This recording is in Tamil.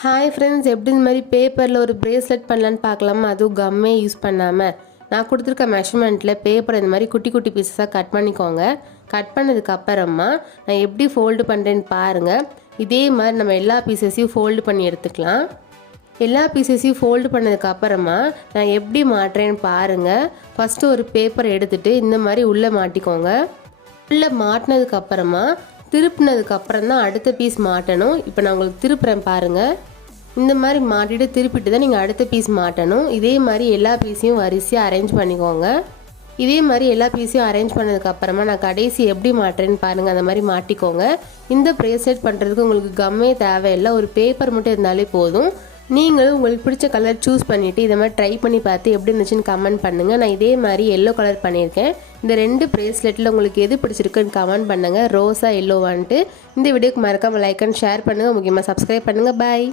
ஹாய் ஃப்ரெண்ட்ஸ், எப்படி இந்த மாதிரி பேப்பரில் ஒரு பிரேஸ்லெட் பண்ணலான்னு பார்க்கலாமா? அதுவும் கம்மே யூஸ் பண்ணாமல். நான் கொடுத்துருக்க மெஷர்மெண்ட்டில் பேப்பரை இந்த மாதிரி குட்டி குட்டி பீஸஸாக கட் பண்ணிக்கோங்க. கட் பண்ணதுக்கப்புறமா நான் எப்படி ஃபோல்டு பண்ணுறேன்னு பாருங்கள். இதே மாதிரி நம்ம எல்லா பீசஸையும் ஃபோல்டு பண்ணி எடுத்துக்கலாம். எல்லா பீசஸையும் ஃபோல்டு பண்ணதுக்கப்புறமா நான் எப்படி மாட்டுறேன்னு பாருங்கள். ஃபஸ்ட்டு ஒரு பேப்பர் எடுத்துகிட்டு இந்த மாதிரி உள்ளே மாட்டிக்கோங்க. உள்ளே மாட்டினதுக்கப்புறமா திருப்பினதுக்கப்புறம் தான் அடுத்த பீஸ் மாட்டணும். இப்போ நான் உங்களுக்கு திருப்புறேன் பாருங்கள். இந்த மாதிரி மாட்டிட்டு திருப்பிட்டு தான் நீங்கள் அடுத்த பீஸ் மாட்டணும். இதே மாதிரி எல்லா பீஸையும் வரிசையாக அரேஞ்ச் பண்ணிக்கோங்க. இதே மாதிரி எல்லா பீஸையும் அரேஞ்ச் பண்ணதுக்கப்புறமா நான் கடைசி எப்படி மாட்டுறேன்னு பாருங்கள். அந்த மாதிரி மாட்டிக்கோங்க. இந்த பிரேஸ்லெட் பண்ணுறதுக்கு உங்களுக்கு கம்மே தேவையில்லை, ஒரு பேப்பர் மட்டும் இருந்தாலே போதும். நீங்களும் உங்களுக்கு பிடிச்ச கலர் சூஸ் பண்ணிவிட்டு இதை மாதிரி ட்ரை பண்ணி பார்த்து எப்படி இருந்துச்சுன்னு கமெண்ட் பண்ணுங்கள். நான் இதே மாதிரி எல்லோ கலர் பண்ணியிருக்கேன். இந்த 2 பிரேஸ்லெட்டில் உங்களுக்கு எது பிடிச்சிருக்குன்னு கமெண்ட் பண்ணுங்கள், ரோஸா எல்லோவான்ட்டு. இந்த வீடியோக்கு மறக்காமல் லைக் அண்ட் ஷேர் பண்ணுங்கள், முக்கியமாக சப்ஸ்கிரைப் பண்ணுங்கள். பாய்.